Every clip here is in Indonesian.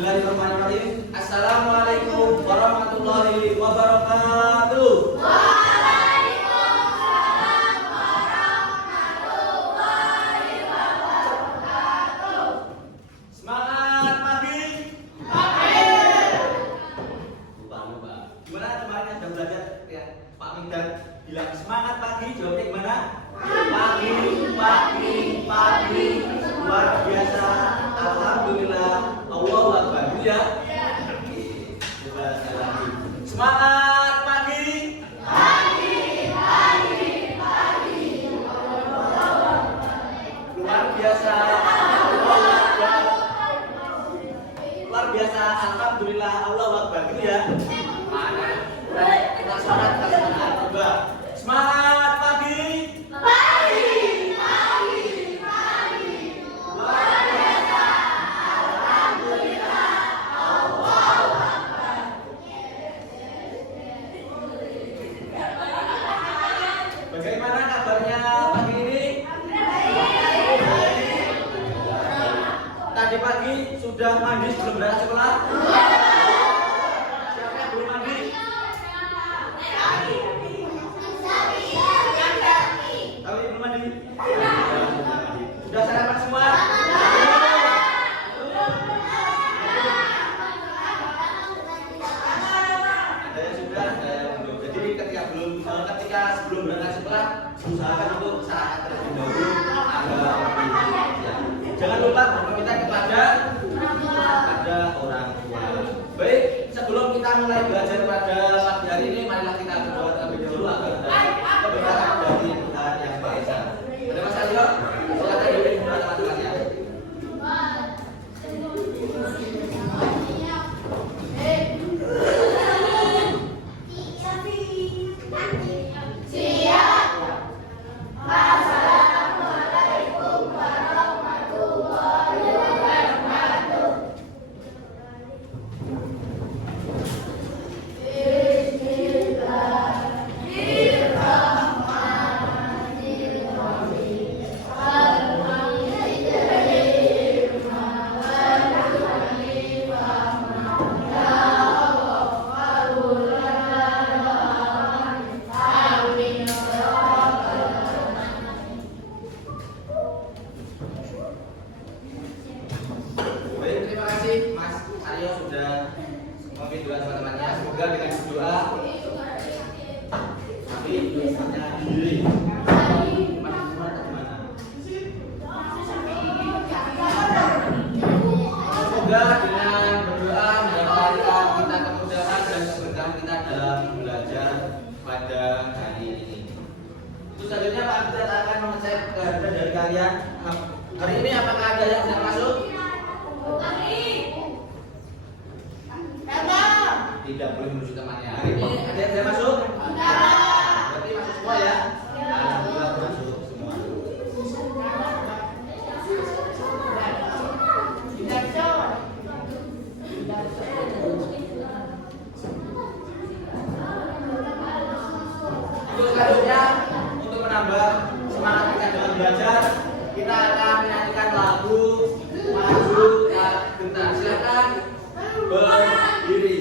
Bismillahirrahmanirrahim. Assalamualaikum warahmatullahi wabarakatuh. Waalaikumsalam warahmatullahi wabarakatuh. Semangat pagi. Pagi. Lupa. Gimana kemarin ada belajar ya? Pak Mingdan bilang semangat pagi, jawabnya gimana? Pagi. Luar biasa. Alhamdulillah. Allahu Akbar. Ya. Coba sekali lagi. Semangat pagi. Luar biasa. Luar biasa. Alhamdulillah. Allahu Akbar. Ya. Mana? Kita semangat. Coba. Semangat pagi. Bagaimana kabarnya pagi ini? Tadi pagi sudah mandi sebelum berangkat sekolah? Siapa yang belum mandi? Tapi belum mandi? Sudah sarapan semua? Ada yang sudah, ada yang belum. Jadi ketika sebelum berangkat sekolah, usahakan untuk sarapan terlebih dahulu agar lebih siap. Jangan lupa meminta kepada orang tua. Baik, sebelum kita mulai belajar pada pagi hari ini, marilah kita berdoa terlebih dahulu agar kebenaran dari Tuhan yang Maha Esa. Ada Mas Aryo, silakan dipimpin doa teman-teman ya. Assalamualaikum warahmatullahi wabarakatuh. Baik, terima kasih Mas Aryo sudah memimpin doa teman-temannya. Semoga dengan doa tapi doanya diri. Semoga dengan berdoa mendapatkan kita kemudahan dan keberkahan kita dalam belajar pada hari ini. Itu selanjutnya Pak Abdul akan mengecek kehadiran dari kalian. Hari ini apakah ada yang tidak masuk? Tidak boleh menuju temannya. Hari ini ada yang tidak masuk? Berarti masuk semua ya? Alhamdulillah masuk semua. Untuk selanjutnya, untuk menambah semangat kita dalam belajar, kita akan menyanyikan lagu Maju Tak Gentar. Silakan berdiri.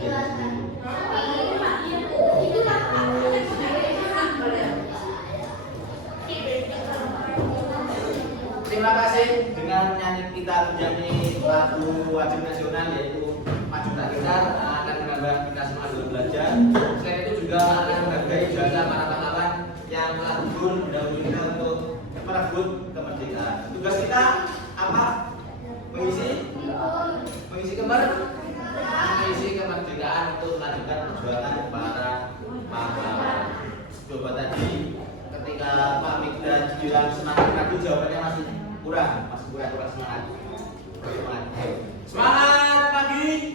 bagian di sini. Terima kasih dengan nyanyi kita menyanyi lagu wajib nasional yaitu Maju Tak Gentar akan menambah kita semangat dalam belajar. Selain itu juga akan menghargai jasa para pahlawan yang telah gugur mendahului kita untuk merebut kemerdekaan. Tugas kita apa? Mengisi kemerdekaan untuk melanjutkan perjuangan para pahlawan. Coba tadi ketika Pak Mikdad bilang semangat ragu, jawabannya masih kurang semangat. Semangat pagi.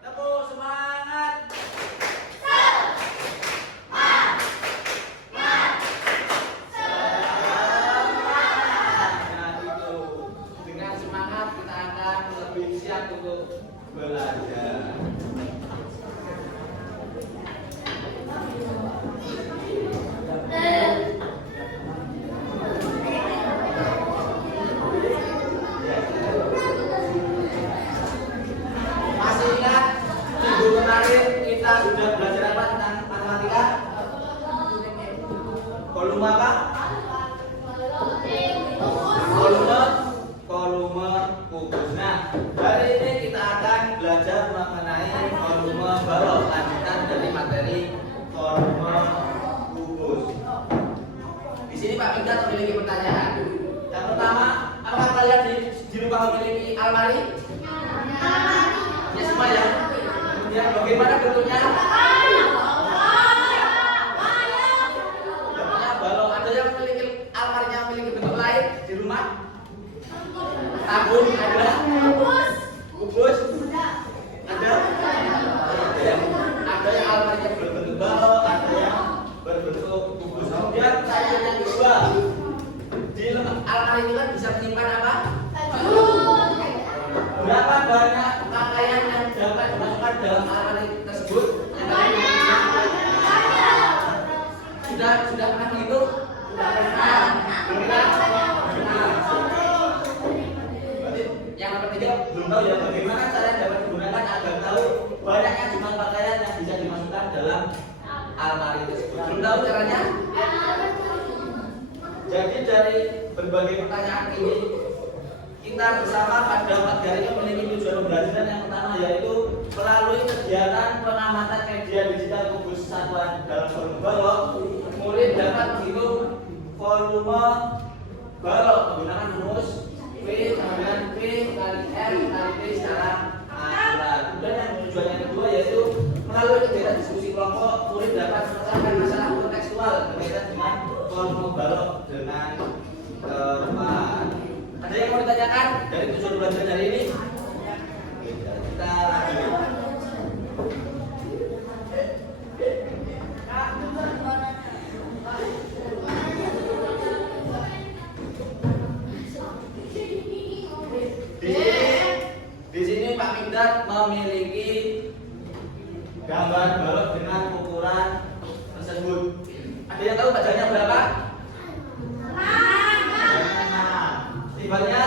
Tepuk semangat. Nah itu dengan semangat kita akan lebih siap untuk belajar. Masih ingat minggu kemarin kita sudah belajar apa tentang matematika? Volume apa? Volume kubus. Nah, hari ini kita akan belajar mengenai volume balok, lanjutan dari materi volume kubus. Di sini Pak Mikdad memiliki pertanyaan. Yang pertama, apakah kalian di rumah memiliki almari? Ya semua ya. Kemudian bagaimana bentuknya? Bentuknya balok. Ada yang memiliki almarinya memiliki bentuk lain di rumah? Tabung ada? Kubus? Ada? Ada yang almarinya berbentuk balok, ada yang berbentuk kubus. Kemudian pertanyaan yang kedua, di almari itu kan bisa menyimpan apa? Berapa banyak pakaian yang dapat dimasukkan dalam almari tersebut? Sudah pernah begitu? Sudah pernah? Belum pernah? Berarti yang nomor 3 belum tahu ya bagaimana cara dapat digunakan agar tahu banyaknya jumlah pakaian yang bisa dimasukkan dalam almari tersebut. Belum tahu caranya? Jadi dari berbagai pertanyaan ini kita bersama pada pagi hari ini memiliki tujuan pembelajaran yang pertama yaitu melalui kegiatan pengamatan media digital kubus satuan dalam volume balok, murid dapat menghitung volume balok menggunakan rumus V kemudian P kali R kali T secara akurat. Kemudian yang tujuan yang kedua yaitu melalui kegiatan diskusi kelompok, murid dapat memecahkan masalah kontekstual berkaitan dengan volume balok dengan teman. Ada yang mau ditanyakan dari tujuan pembelajaran hari ini? Kita lanjut. Di sini Pak Mikdad memiliki gambar balok dengan ukuran tersebut. Ada yang tahu badannya berapa? Tibalnya?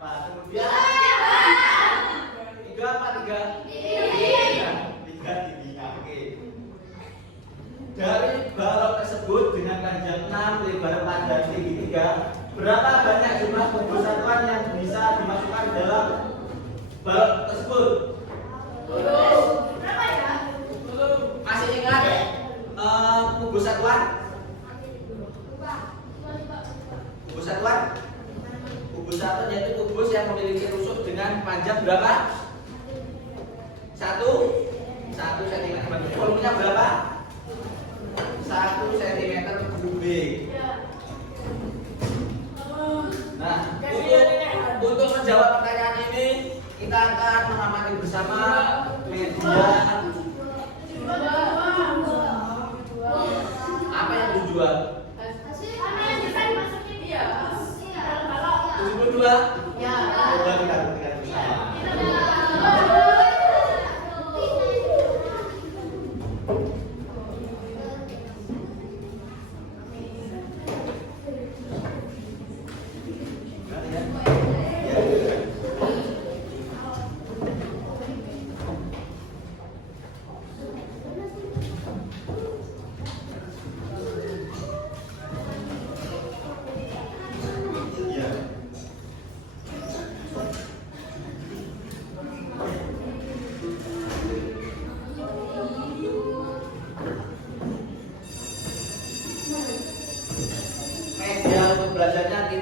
Kemudian 3 apa 3? 3 tingginya. Oke. Dari balok tersebut dengan panjang 6, lebar 4 dan tinggi 3, berapa banyak jumlah kubus satuan yang bisa dimasukkan dalam balok tersebut? Berapa ya? Masih ingat kubus satuan? Kubus satuan? Kubus satuan yaitu kubus yang memiliki rusuk dengan panjang berapa? 1 cm. Volumenya berapa? 1 cm kubik. Nah, untuk menjawab pertanyaan ini kita akan mengamati bersama media apa yang dijual. 72? Ya. Coba kita buktikan bersama.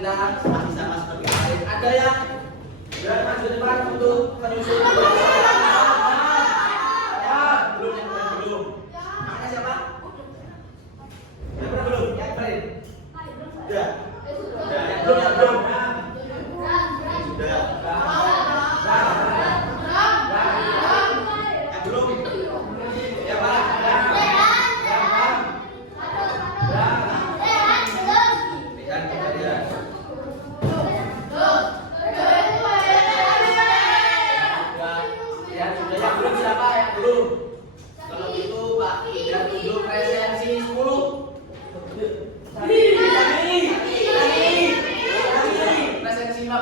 kita masih sama seperti kemarin. Ada yang berani maju depan untuk menyusul? Belum, yang belum. Namanya siapa? Yang belum? Yang kemarin? Sudah. Yang belum, yang belum. Sudah. Yang belum? Ya Pak. Kalau itu Pak, tidak tunjuk presensi 10. Presensi 15.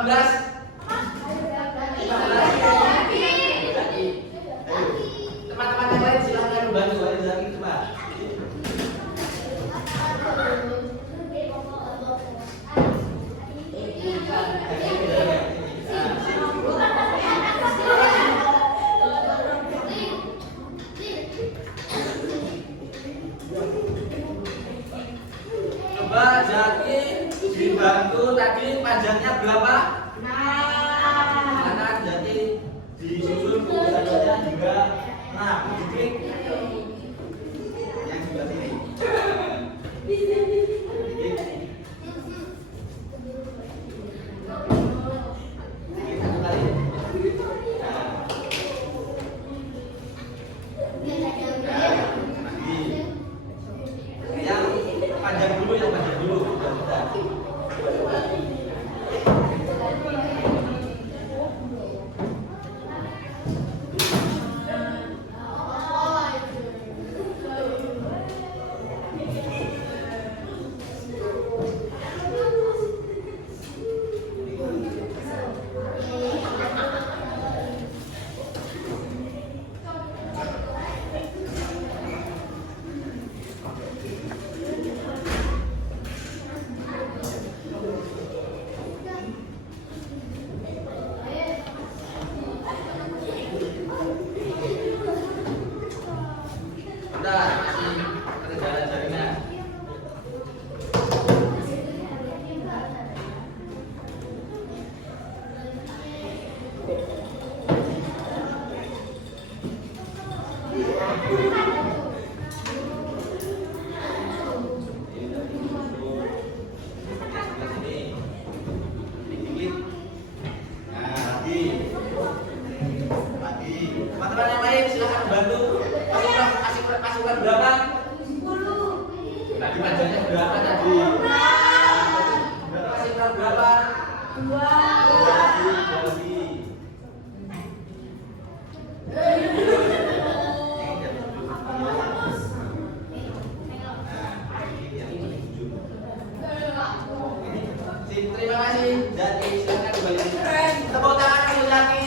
Teman-teman yang lain silahkan membantu lagi Pak. Coba Zaki dibantu tadi panjangnya berapa? Mana Zaki disusun kebesarannya hingga diklik yang sebelah sini. Diklik satu kali. Yang panjang dulu, Teman-teman yang lain silahkan membantu. Pasukan berapa? 10. Tadi panjangnya berapa tadi? Pasukan berapa? 2. Terima kasih. Jadi silakan kembali. Tepuk tangan untuk Zaki.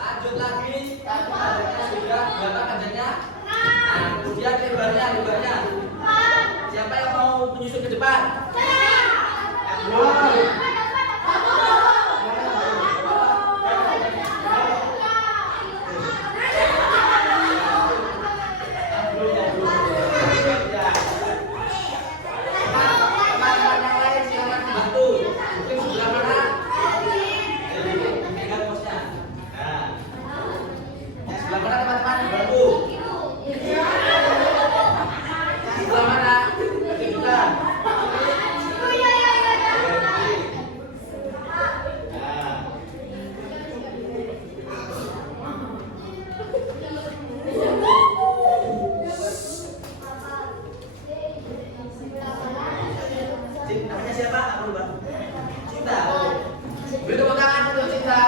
Lanjut lagi. Panjangnya sudah berapa panjangnya? Kemudian lebarnya. Siapa yang mau menyusun ke depan? Namanya siapa? Aku lupa. Cinta. Beri tepuk tangan untuk Cinta.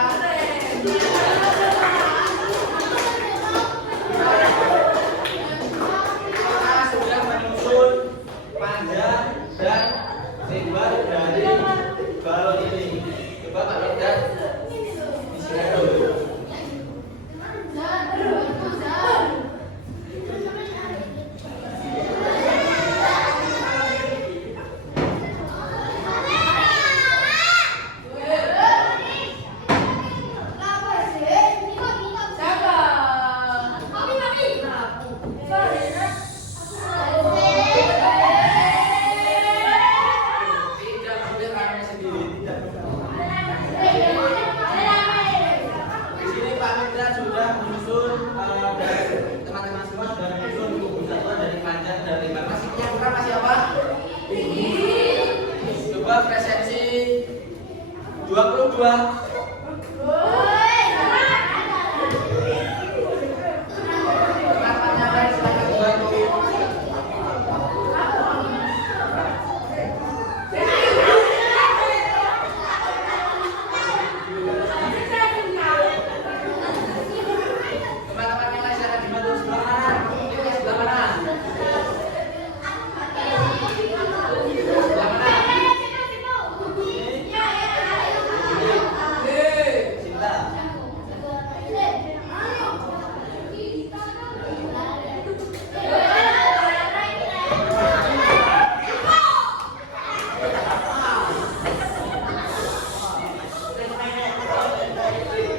yang kurang masih apa? Coba presensi 22. Teman-temannya lain silakan dibantu. Teman-teman yang lain silakan dibantu sebelah mana? Ini sebelah mana? Sebelah mana? Cinta.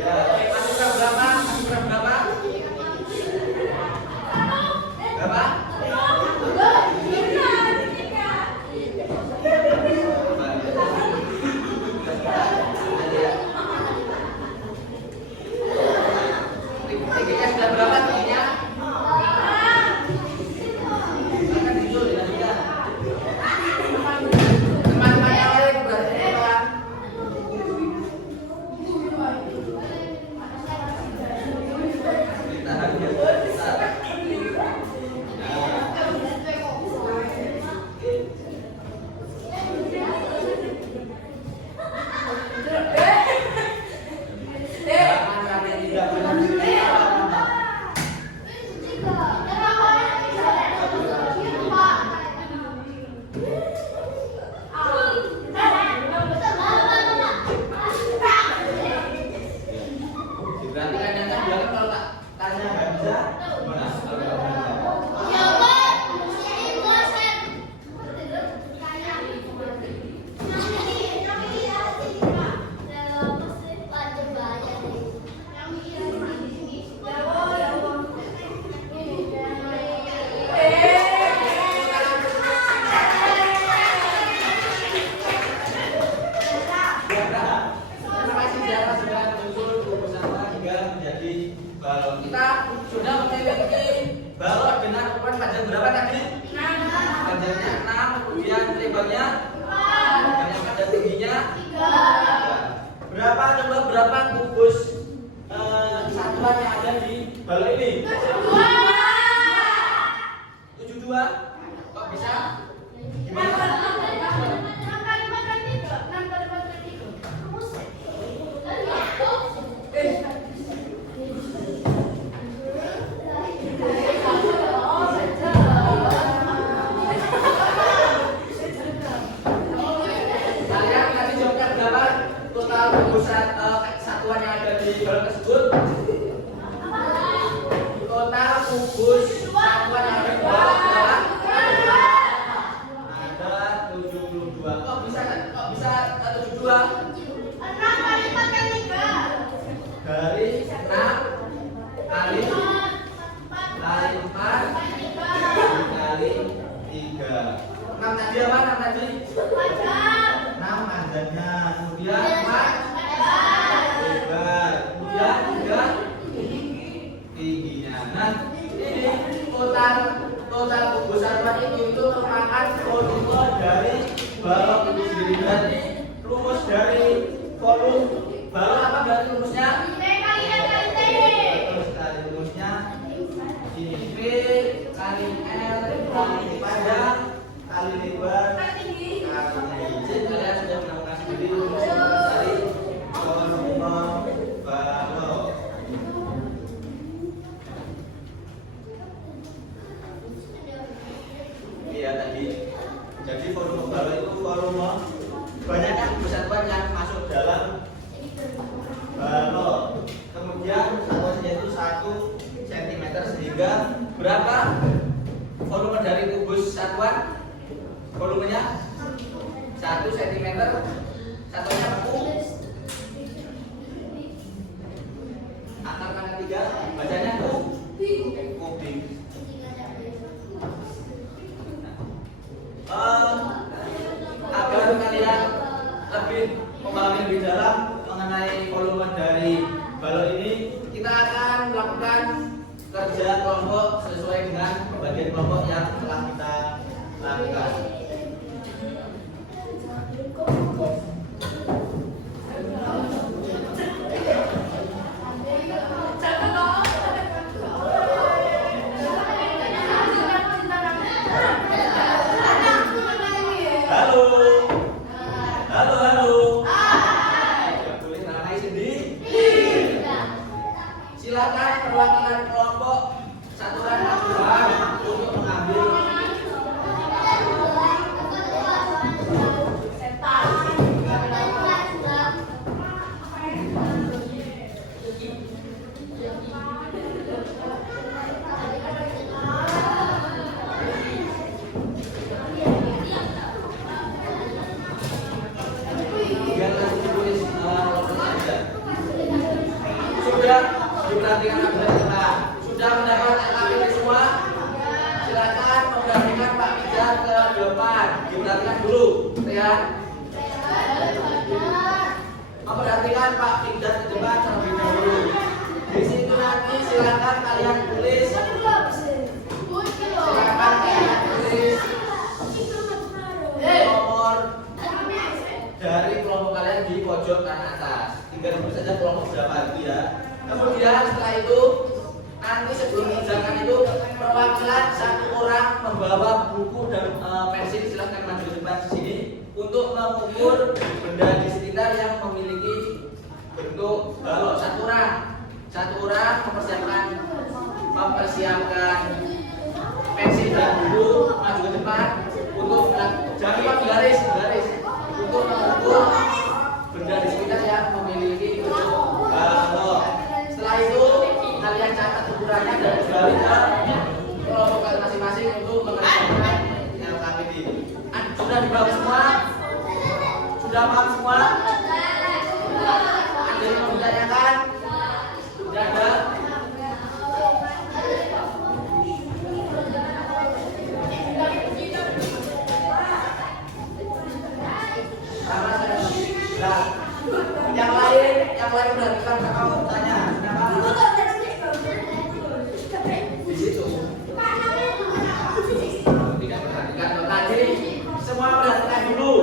Ya, masih kurang berapa? Masih kurang berapa? Berapa? Tingginya sudah berapa tingginya? Silakan dijul ya, ya. Teman-teman yang lain berarti kawan. Ditahan ya, ditahan. Jangan sampai tidak benar. Berarti kan yang bilang kalau tak tanya nggak bisa, gimana? Kalau nggak bisa. Terima kasih Zara sudah muncul rumusan hingga menjadi balon. Kita sudah memiliki balon dengan ukuran panjang berapa tadi? Panjangnya 6, kemudian lebarnya pada tingginya 3. Berapa coba berapa kubus satuan yang ada di balon ini? 72. Kok bisa? Gimana? Kalian tadi jawabnya berapa? Total kubus satuan yang ada di balon tersebut? Total kubus satuan yang ada di balon berapa? Ada 72. Kok bisa kan? Kok bisa 72? Dari 6 kali 4 dikali 3. 6 tadi apa? 6 tadi? 6 panjangnya, kemudian 4 lebar, kemudian 3 tingginya. Nah, ini total kubus satuan itu merupakan volume dari balon itu sendiri. Berarti rumus dari volume balon apa berarti rumusnya? Terus kali rumusnya ini V kali L kali panjang kali lebar kali tinggi. Kalian sudah menemukan sendiri rumus dari volume balon. Iya tadi. Jadi volume balon itu volume banyaknya kubus satuan yang masuk dalam balon. Kemudian satuannya itu 1 cm sehingga berapa volume dari kubus satuan? Volumenya 1 cm. Satuannya apa? Akar pangkat 3 bacanya kubik. Agar kalian lebih memahami lebih dalam mengenai volume dari balon ini, kita akan melakukan kerja kelompok sesuai dengan pembagian kelompok yang telah kita lakukan. Halo. Halo, halo. Tidak boleh ramai sendiri. Silakan perwakilan kelompok saturan aturan untuk mengambil. Sudah diperhatikan teman-teman. Sudah mendapat LKPD semua? Silakan memperhatikan Pak Pijat ke depan. Diperhatikan dulu, ya. Memperhatikan Pak Pijat ke depan terlebih dahulu. Di situ nanti silakan kalian tulis. Silakan kalian tulis nomor dari kelompok kalian di pojok kanan atas. Tinggal tulis saja kelompok berapa itu ya. Kemudian setelah itu nanti sebelum mengerjakan itu perwakilan satu orang membawa buku dan pensil, silahkan maju ke depan sini untuk mengukur benda di sekitar yang memiliki bentuk balok. Satu orang mempersiapkan pensil dan buku, maju ke depan untuk jangan lupa garis untuk mengukur benda di sekitar yang memiliki bentuk balok. Setelah itu kalian catat ukurannya dan kembali ke kelompok kalian masing-masing untuk mengerjakan LKPD. Sudah dibahas semua? Sudah paham semua? Ada yang mau ditanyakan? Tidak ada? Sama saya. Nah, yang lain berhentikan kamu tanya. Di situ. Tidak perhatikan tadi. Semua perhatikan dulu.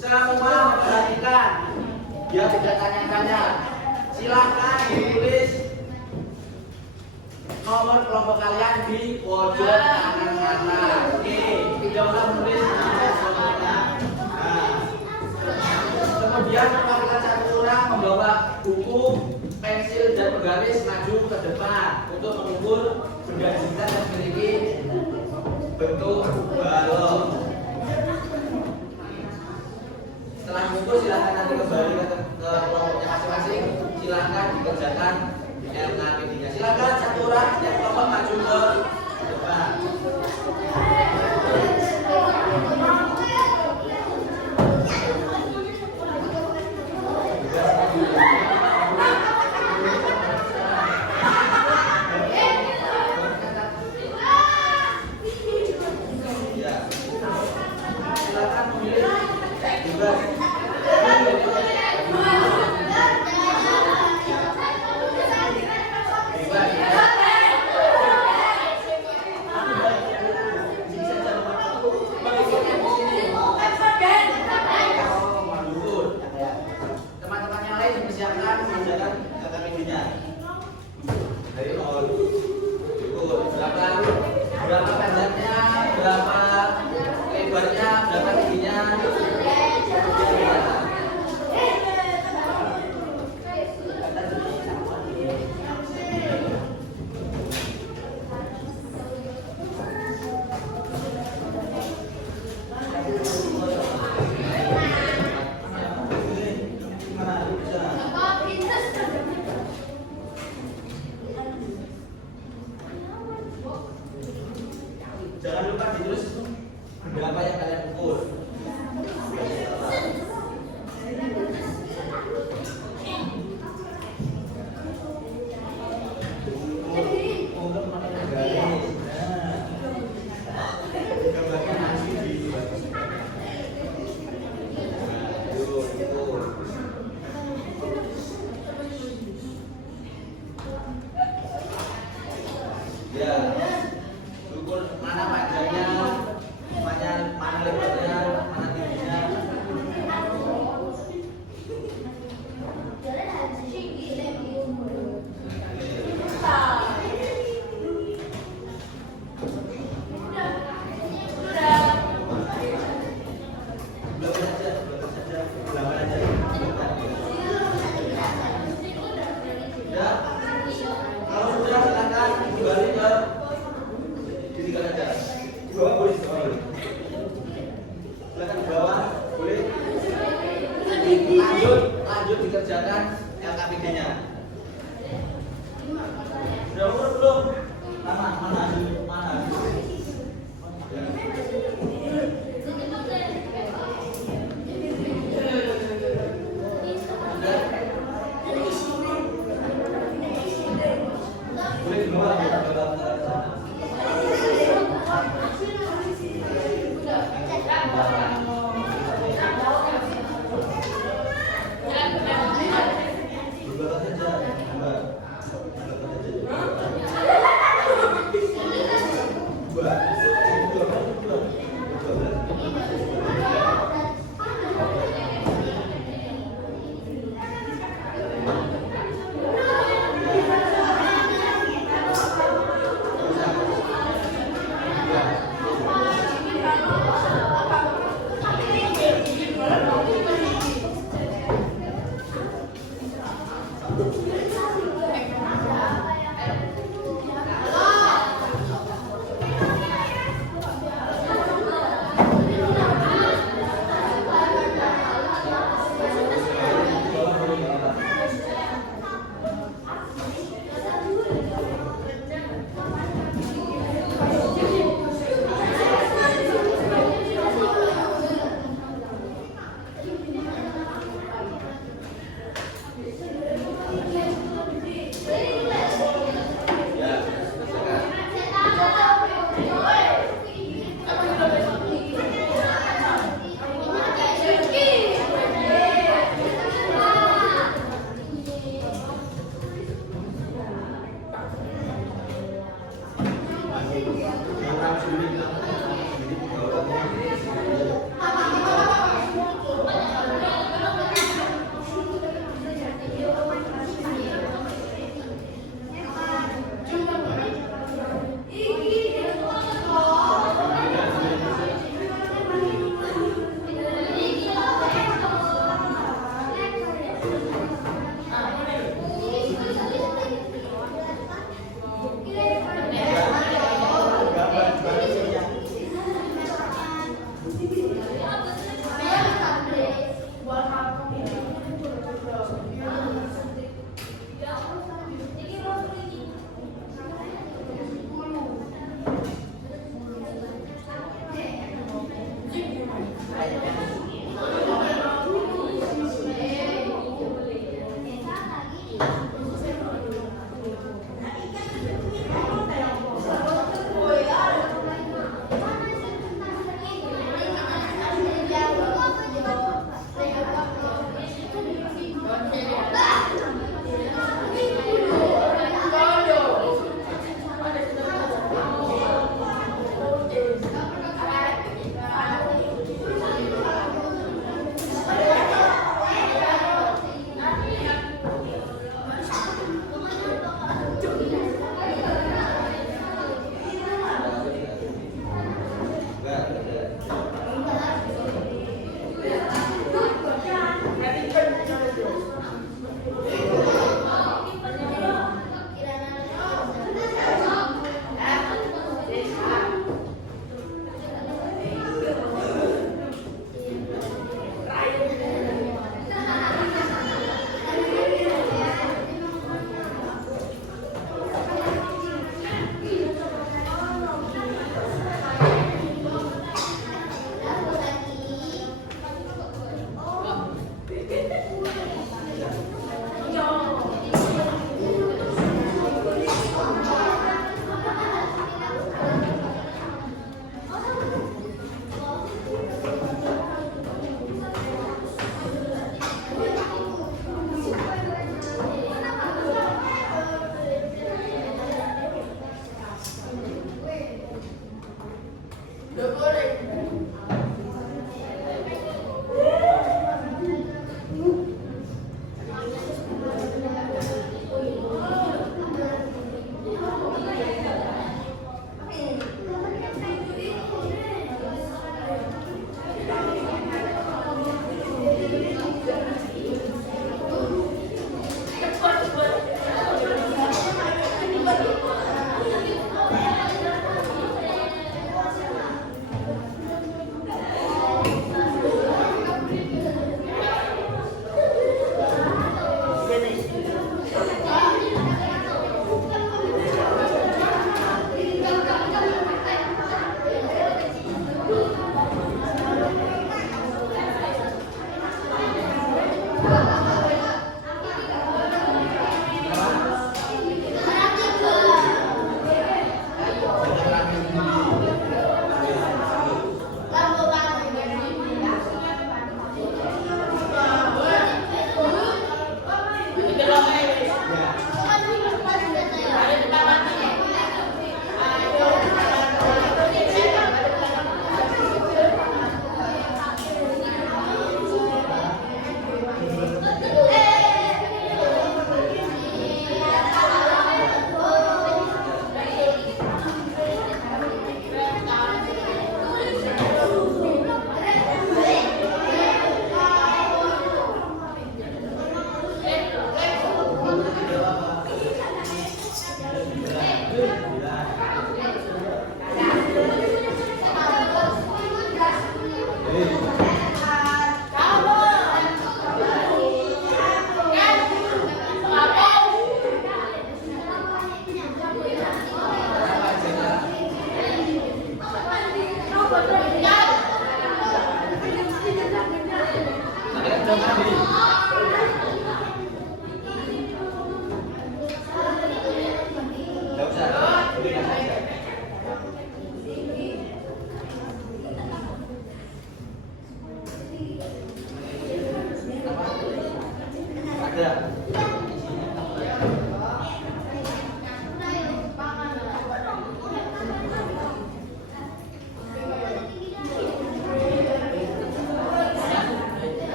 Semua perhatikan. Dia tidak tanya-tanya. Silahkan ditulis nomor kelompok kalian di pojok kanan atas. Oke, tidak usah menulis nomor. Kemudian perwakilan satu orang membawa buku, pensil dan penggaris maju ke depan untuk mengukur benda di sekitar yang memiliki bentuk balok. Setelah mengukur silahkan nanti kembali ke kelompoknya masing-masing. Silahkan dikerjakan LKPD-nya. Silahkan satu orang setiap kelompok maju ke depan. Silakan memilih tugas. Teman-teman yang lain dipersiapkan mengerjakan LKPD-nya. Dari nol. Berapa panjangnya, berapa lebarnya, berapa tingginya. Jangan lupa ditulis berapa yang kalian ukur. Untuk menentukan garis. Gambarnya masih di. Ya. Ukur mana panjangnya, Boleh di bawah ya, di bawah. Berbatas saja, Mbak. Berbatas saja.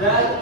dan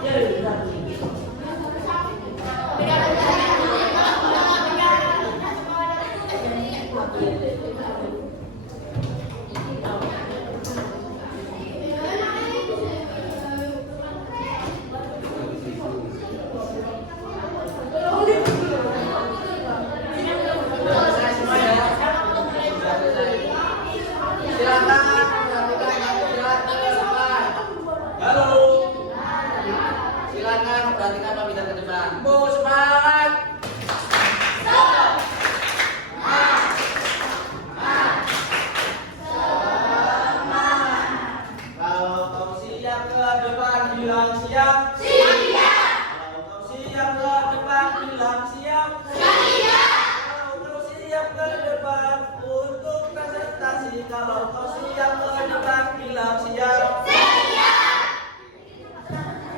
Sudah selesai semua ya? Sudah selesai. Silakan perhatikan panggilan ke depan. Halo. Silakan perhatikan panggilan ke depan. Bu, semangat. Kalau kau siap ke depan bilang siap. Kalau kau siap ke depan bilang siap. Kalau kau siap ke depan untuk presentasi. Kalau kau siap ke depan bilang siap.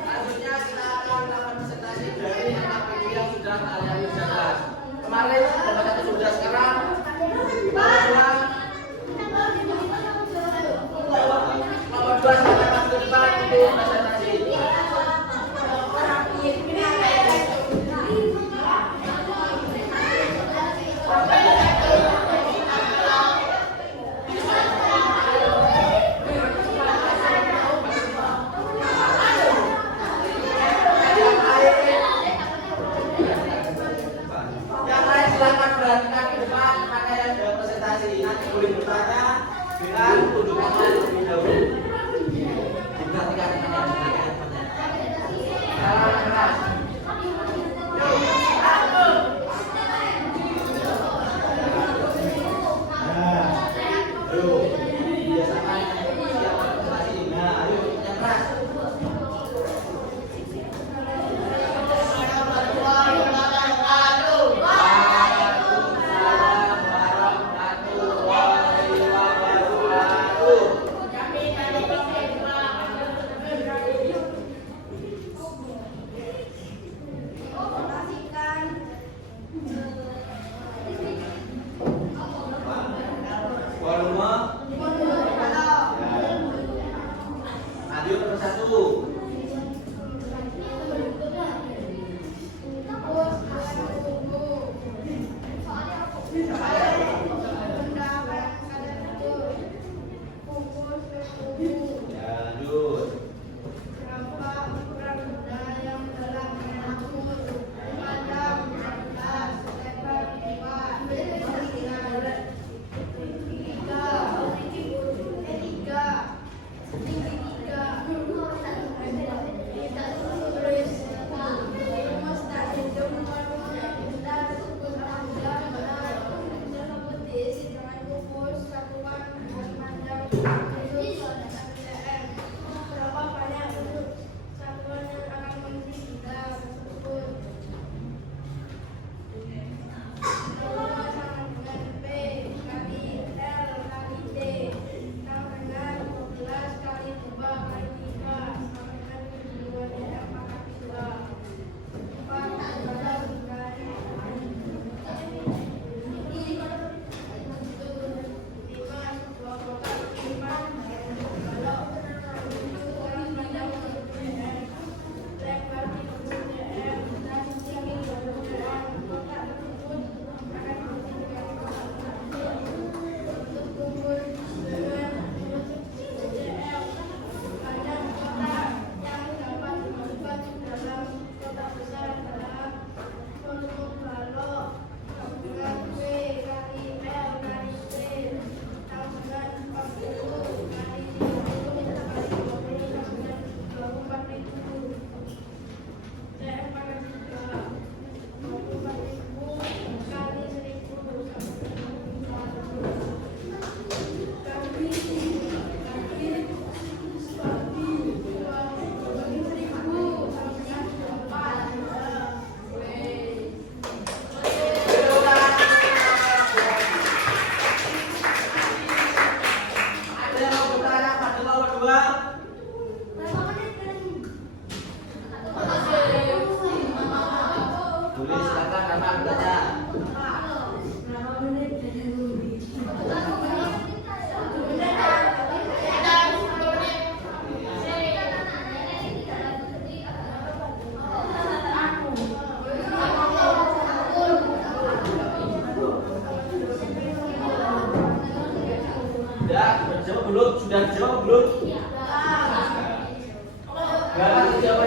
Selanjutnya kita akan melakukan presentasi dari NKPI yang sudah kalian kerjakan. Kemarin nomor 1 sudah, sekarang nomor 2 silakan masuk ke depan untuk presentasi. Yang lain silakan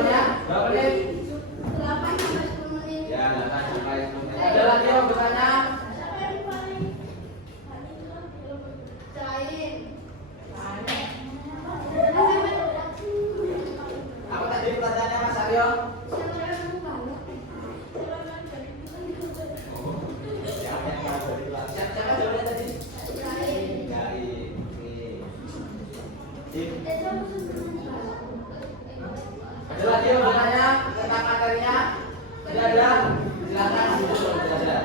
waktunya berapa menit? 8 sampai 10 menit. Ya, 8 sampai 10 menit. Ada lagi yang bertanya? Siapa yang paling cair? Apa tadi pertanyaannya Mas Aryo? Siapa yang balok? Siapa yang mau dari kelas? Siapa jawabnya tadi? Cair. Dari Sip. Ada lagi yang bertanya tentang materinya? Tidak ada? Silakan duduk kalau tidak ada.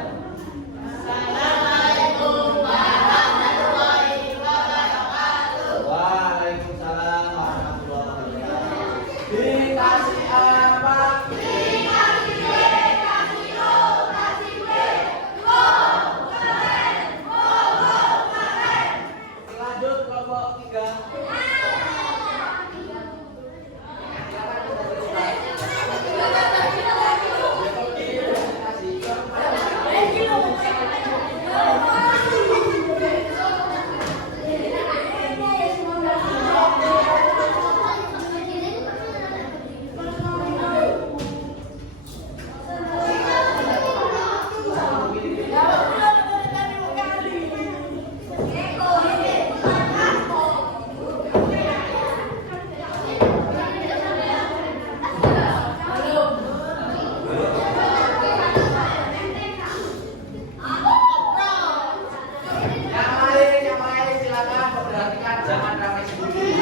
Assalamualaikum warahmatullahi wabarakatuh. Waalaikumsalam warahmatullahi wabarakatuh. Dikasih apa? Dikasih B, kasih O, kasih B. Go, keren. Go, keren. Lanjut kelompok 3. Yang lain silakan memperhatikan, jangan ramai sendiri.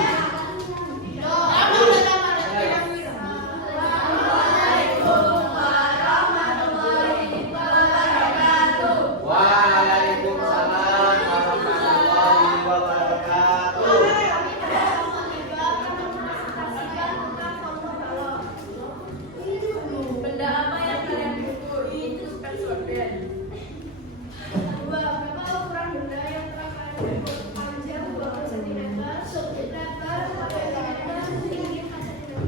Waalaikumsalam warahmatullahi wabarakatuh. Benda apa yang kalian kumpuli itu persorden? Berapa ukuran benda yang telah kalian kumpul? Panjang 20 cm, lebar 1 cm, tinggi 4 cm.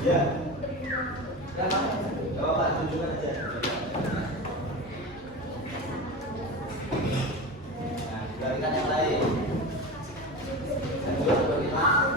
Ya. Berapa? Gak apa-apa, tunjukkan aja. Nah, berikan yang lain. Satu, dua, lima.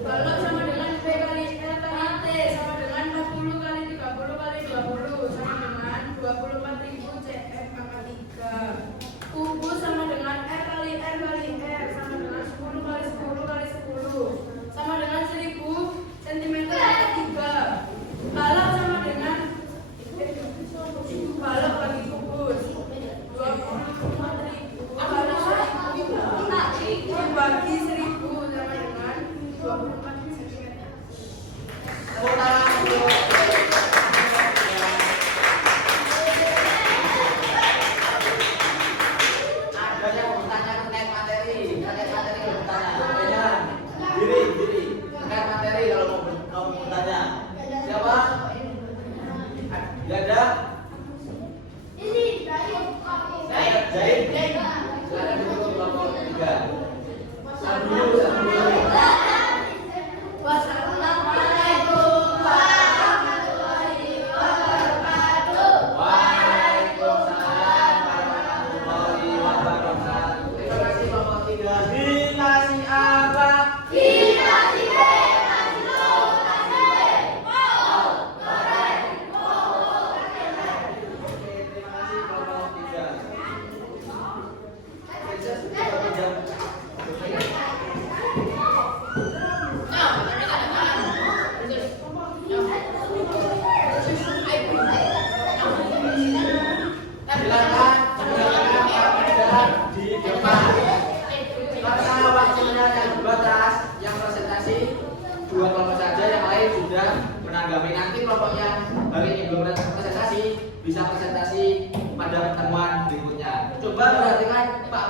Balok sama dengan B kali R kali T sama dengan 40 kali 30 kali 20 sama dengan 24.000 CF pangkat 3. Kubus sama dengan R kali R kali R sama dengan 10 kali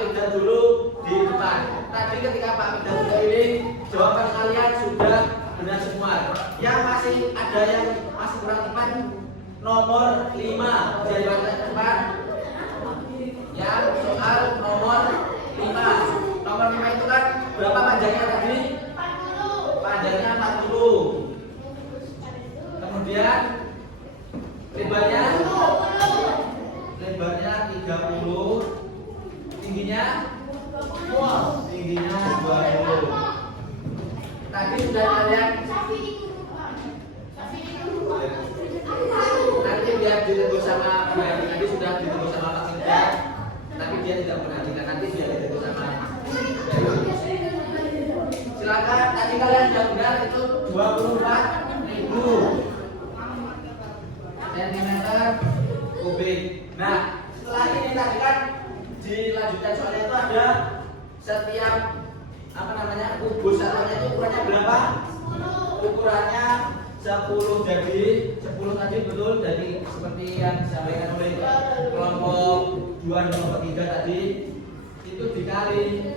Firdan dulu di depan. Tadi ketika Pak Firdan ini jawaban kalian sudah benar semua. Yang masih ada yang masih kurang tepat nomor 5. Jawaban cepat. Yang soal nomor 5. Nomor 5 itu kan berapa panjangnya tadi? Panjangnya 40. Kemudian lebarnya 30. Tingginya 20. Tadi sudah kalian nanti biar ditegur sama Mbak, tadi sudah ditegur sama Pak Firdan, tapi dia tidak perhatikan, nanti dia ditegur sama silakan. Tadi kalian sudah benar, itu 24.000 cm kubik. Nah, setelah ini tadi kan dilanjutkan soalnya itu ada setiap kubus satunya itu ukurannya berapa? Ukurannya 10. Jadi 10 tadi betul, jadi seperti yang disampaikan oleh kelompok 2 dan kelompok 3 tadi itu dikali.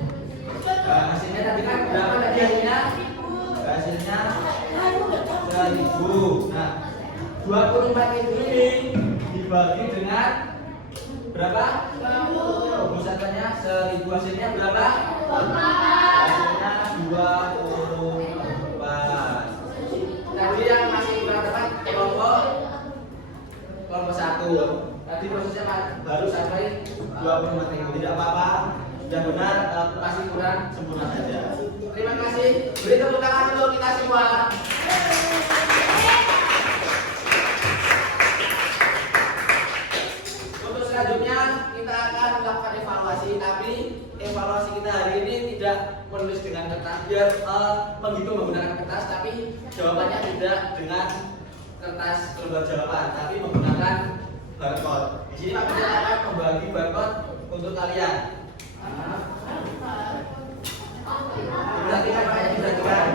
Hasilnya tadi kan berapa tadi hasilnya? Hasilnya 1000. Nah, 24.000 ini dibagi dengan berapa? Kubus satunya 1000, hasilnya berapa? Hasilnya 24. Tadi yang masih kurang tepat kelompok 1. Tadi prosesnya baru sampai 24.000. Tidak apa-apa, sudah benar, masih kurang sempurna saja. Terima kasih. Beri tepuk tangan untuk kita semua. Untuk selanjutnya kita akan melakukan evaluasi, tapi evaluasi kita hari ini tidak menulis dengan kertas, biar menghitung menggunakan kertas, tapi jawabannya tidak dengan kertas lembar jawaban, tapi menggunakan barcode. Di sini Pak Firdan akan membagi barcode untuk kalian. Diperhatikan Pak, diperhatikan.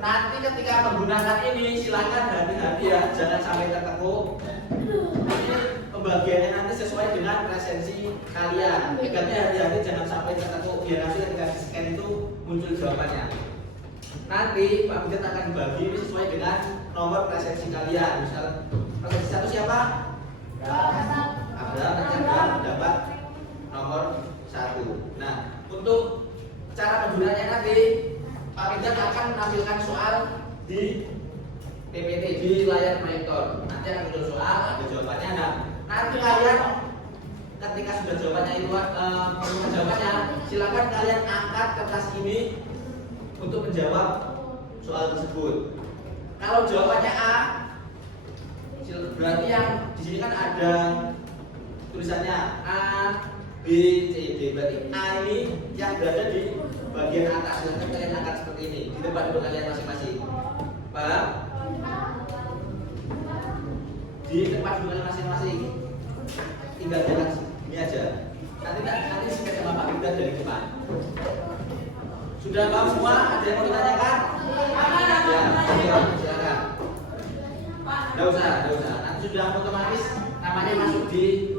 Nanti ketika menggunakan ini silakan hati-hati ya, jangan sampai tertekuk. Ini pembagiannya nanti sesuai dengan presensi kalian. Pegangnya hati-hati, jangan sampai tertekuk, biar nanti ketika di scan itu muncul jawabannya. Nanti Pak Firdan akan bagi ini sesuai dengan nomor presensi kalian. Misal presensi 1 siapa? Ada, nanti ada dapat nomor 1. Nah, untuk cara menggunakannya nanti Pak Firdan akan menampilkan soal di PPT di layar monitor. Nanti akan muncul soal, ada jawabannya. Nah, nanti kalian ketika sudah jawabannya itu jawabannya, silakan kalian angkat kertas ini untuk menjawab soal tersebut. Kalau jawabannya A, berarti yang di sini kan ada tulisannya A, B, C, D. Berarti A ini yang berada di bagian atas. Silahkan kalian angkat seperti ini di tempat duduk kalian masing-masing. Paham? Di tempat duduk kalian masing-masing. Tinggal jalan ini aja. Nanti scan sama Pak Firdan dari depan. Sudah paham semua? Ada yang mau ditanyakan? Ya, silakan. Tidak usah. Nanti sudah otomatis namanya masuk di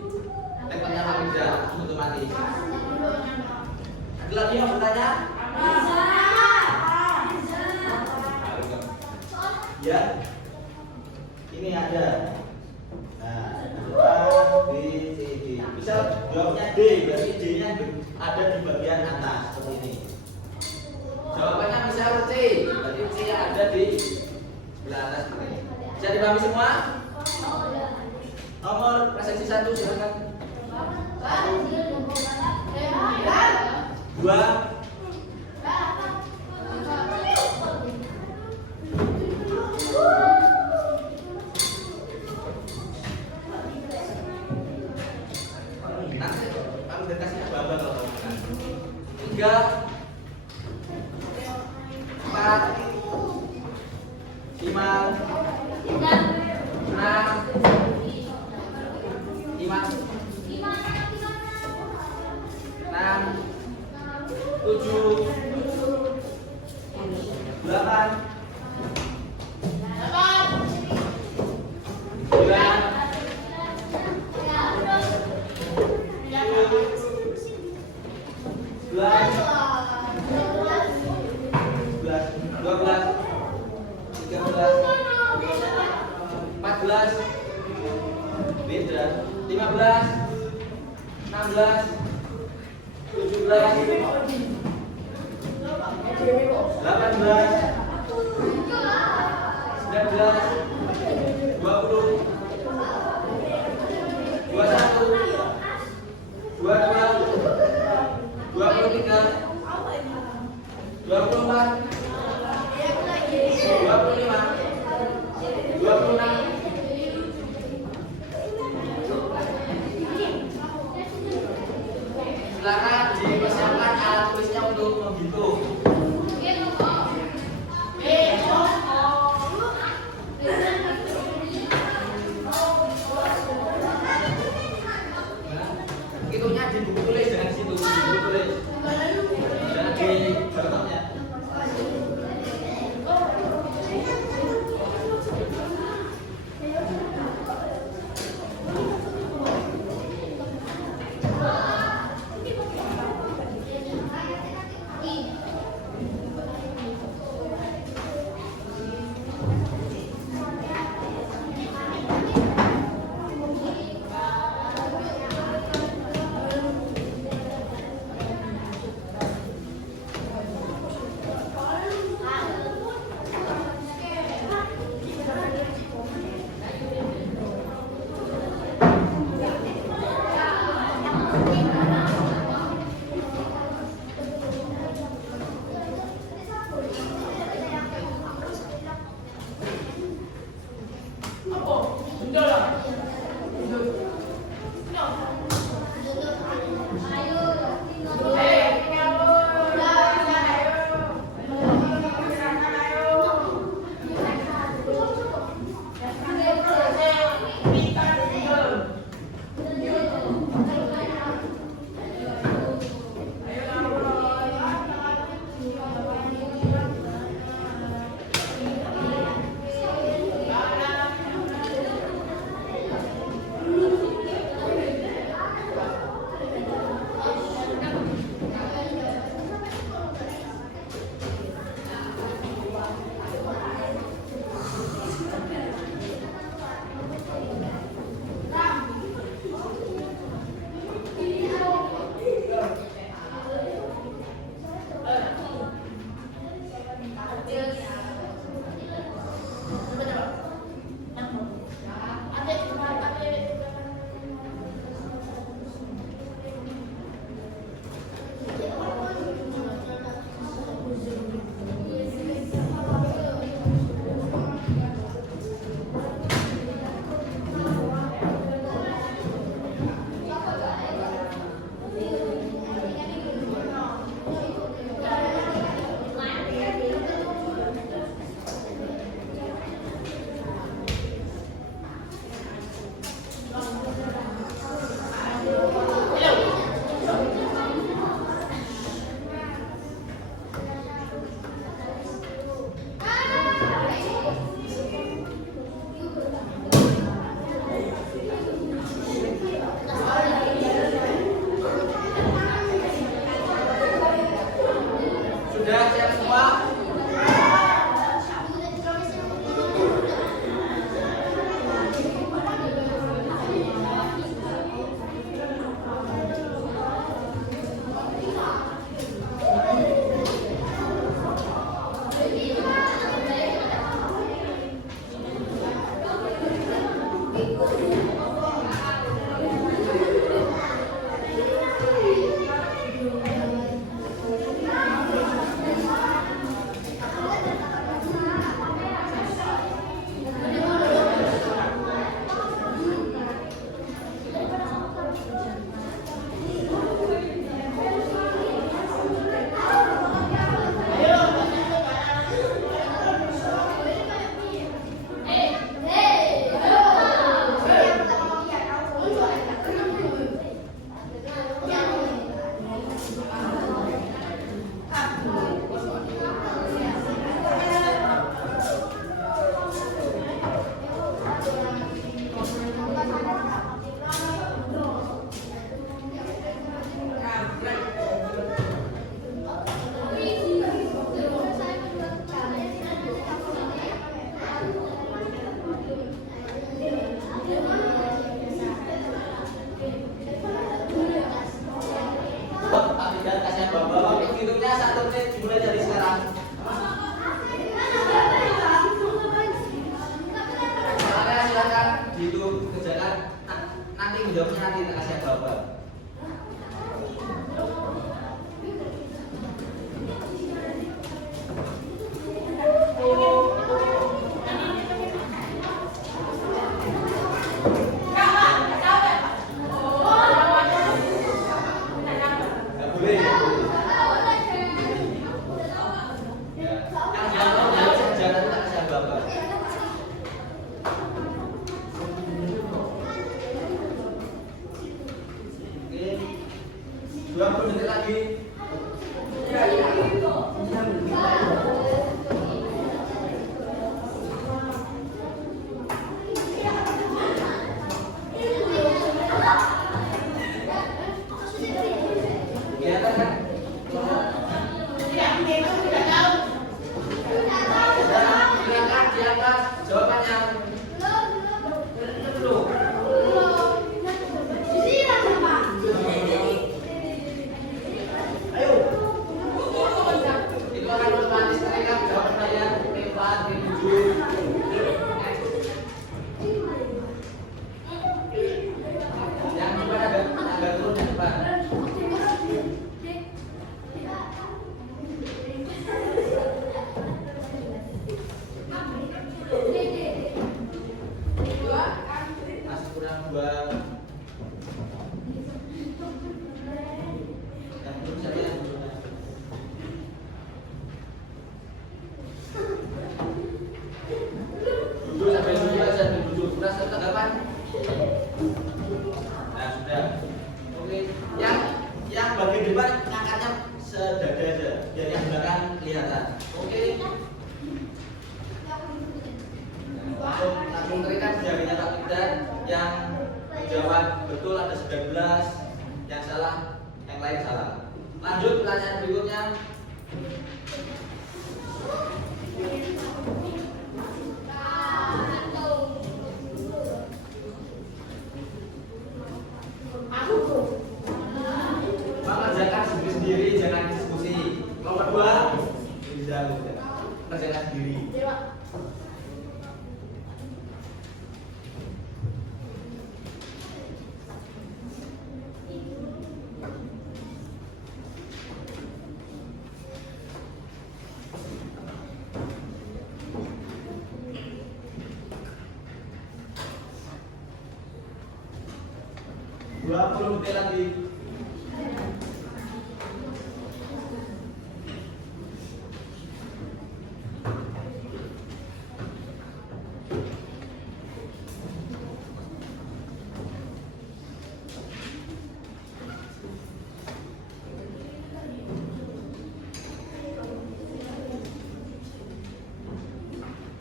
tabelnya Pak Firdan, otomatis. Ada lagi yang mau bertanya? Ya, ini ada. Nah, A, B, C, D. Misal jawabnya D, berarti D-nya ada di bagian atas seperti ini. Jawabannya misal C, berarti C yang ada di sebelah atas seperti ini. Bisa dipahami semua? Nomor presensi 1 silakan. 1, 2, nanti kamu kasih abang kalau kamu kan. 3, 4, 5, 6, 7, 8, 9, Beda. 15, 16, 17, 18, 19, 20, 21, 22, 23, 24, 25, 26. Silakan dipersiapkan alat tulisnya untuk menghitung. Hitungnya di buku tulis, jangan di situ. Di buku tulis. Jangan di kertasnya. Sudah siap semua? Silakan diangkat jawabannya. Belum. Ayo. Itu akan otomatis terekam jawaban kalian. P4, P7. Yang depan agak turun yang depan. Masih kurang 2. Yang belum saya duduk sampai duduk aja, duduk. Kurang tanggapan? Nah, sudah. Oke. Yang bagian depan ngangkatnya sedada aja, biar yang belakang kelihatan. Oke. Langsung terikat jarinya Pak Fikdan. Yang jawab betul ada 19, yang salah yang lain salah. Lanjut pertanyaan berikutnya. Mengerjakan sendiri-sendiri, jangan diskusi. Nomor 2 bisa kerjakan sendiri. Dua 20 detik lagi.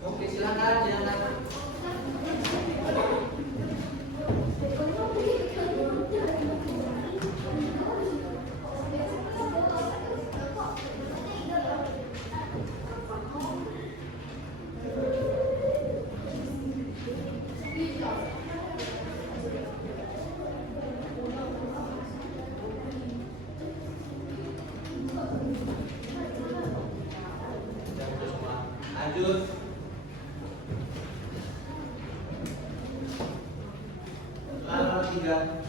Oke, silakan diangkat. Lanjut. Nomor 3.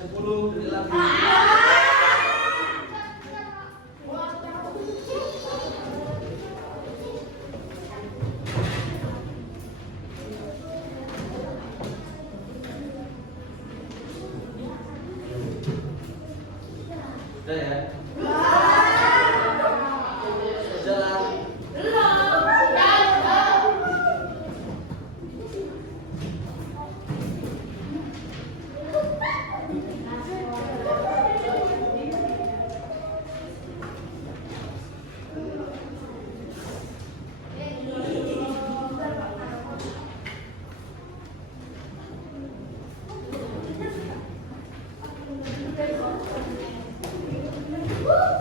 Sepuluh detik lagi. Sudah ya. Jalan. Woo!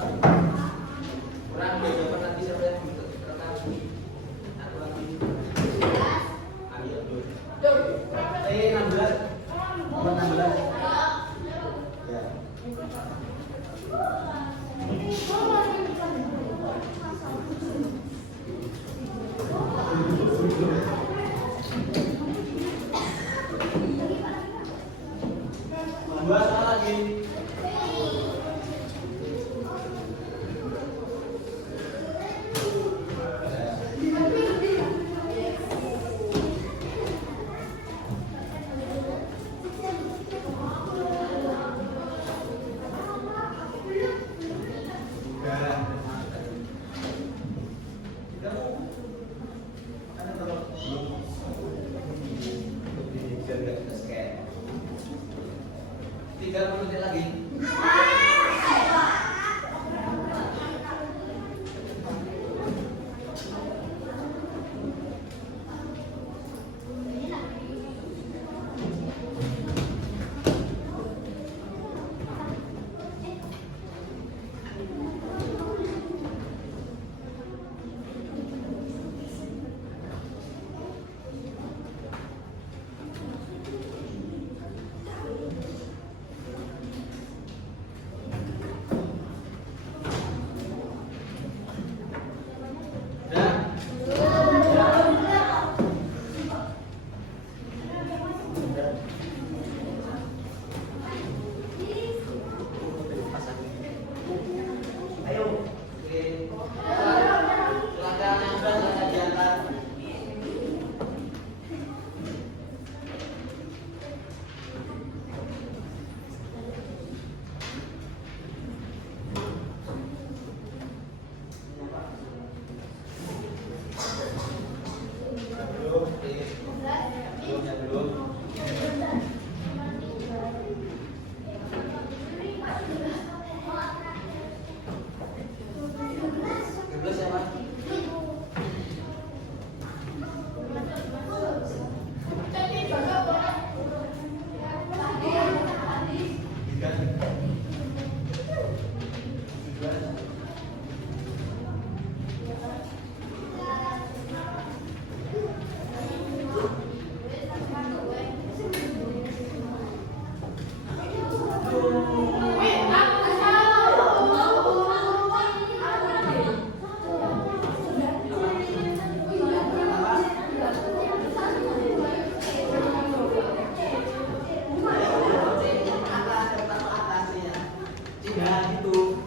Iya, itu.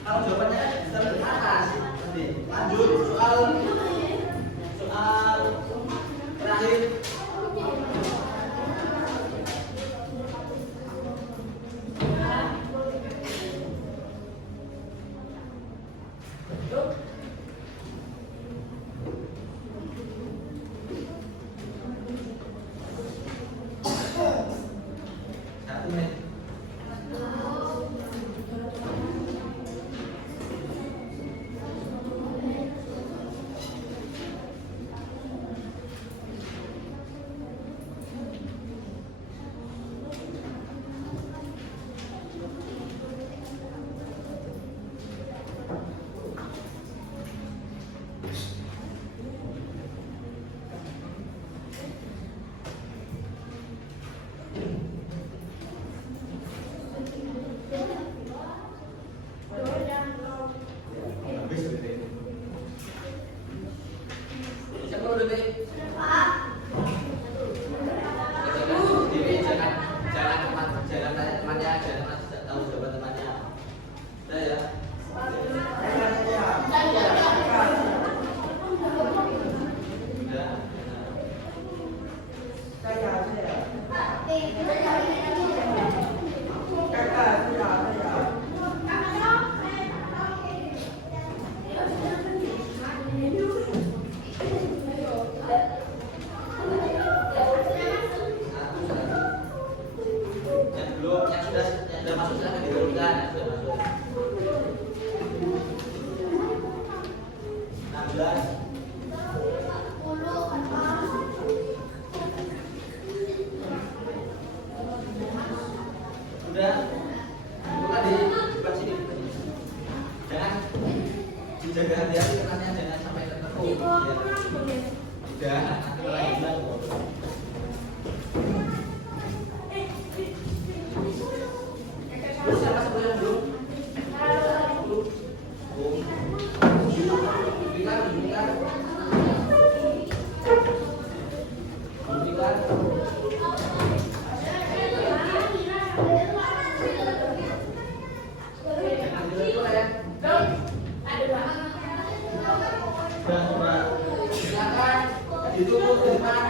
Kalau jawabannya bisa dari atas. Nanti lanjut soal terakhir. Satu menit. Habis detik. 10 detik. Jadi jangan tanya temannya, jangan tahu jawaban temannya. Udah ya. Udah. Yang sudah masuk silahkan didahulukan. Yang sudah masuk 16. Udah. Bukan di depan sini. Jangan dijaga hati-hati tekannya, jangan sampai tertekuk. Udah, nanti lagi bilang. Siapa sebelum belum? Silakan ditutup di depan.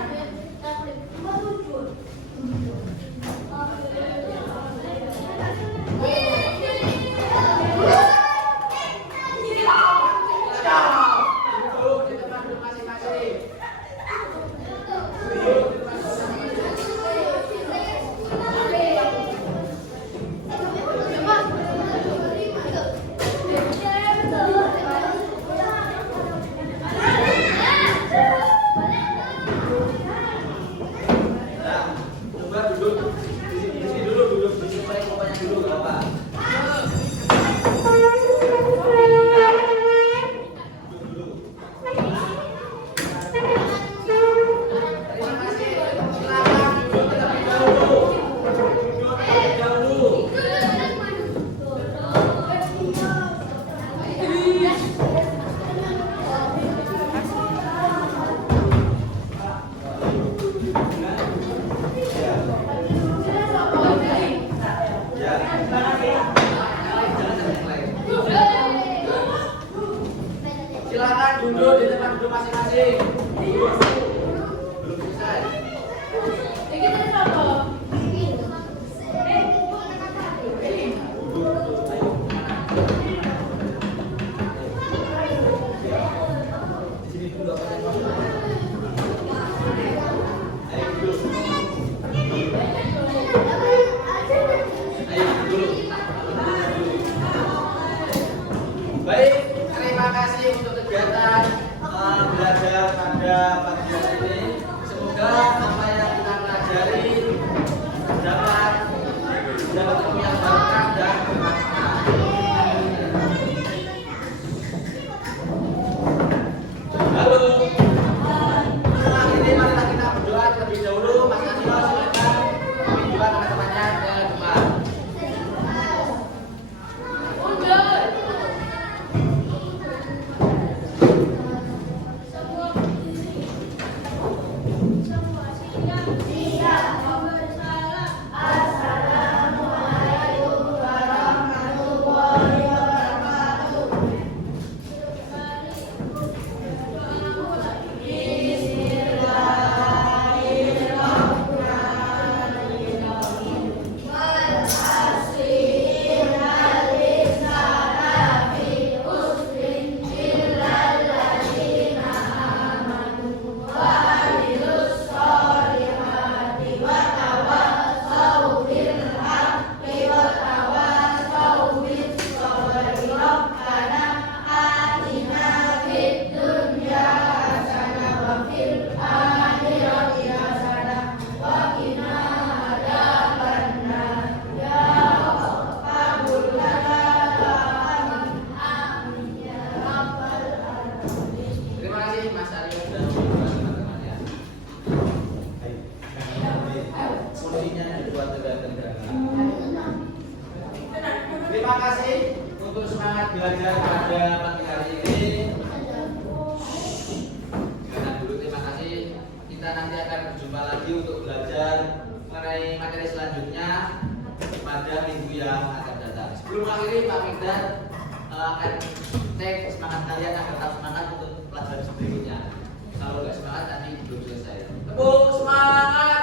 Silakan duduk di tempat duduk masing-masing. Belum selesai. Di sini dulu apa yang mau? Ayo duduk. Ayo duduk. Baik, terima kasih untuk kegiatan belajar pada pagi hari ini. Semoga apa yang kita pelajari dapat ilmu yang berkah dan bermanfaat. Halo. Setelah ini marilah kita berdoa terlebih dahulu. Mas Anio silakan memimpin doa teman-temannya ke depan. Assalamualaikum kasih untuk semangat belajar pada pagi hari ini. Sekian dulu, terima kasih. Kita nanti akan berjumpa lagi untuk belajar mengenai materi selanjutnya pada minggu yang akan datang. Sebelum mengakhiri, Pak Mikdad akan cek semangat kalian agar tetap semangat untuk pelajaran berikutnya. Kalau nggak semangat nanti belum selesai. Tepuk semangat.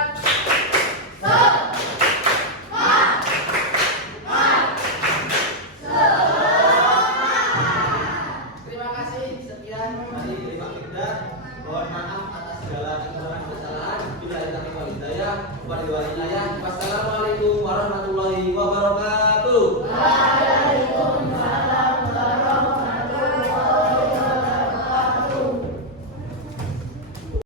Terima kasih. Sekian dari Pak Mikdad. Mohon maaf atas segala kekurangan kesalahan. Bila ada hidayah, wali-wali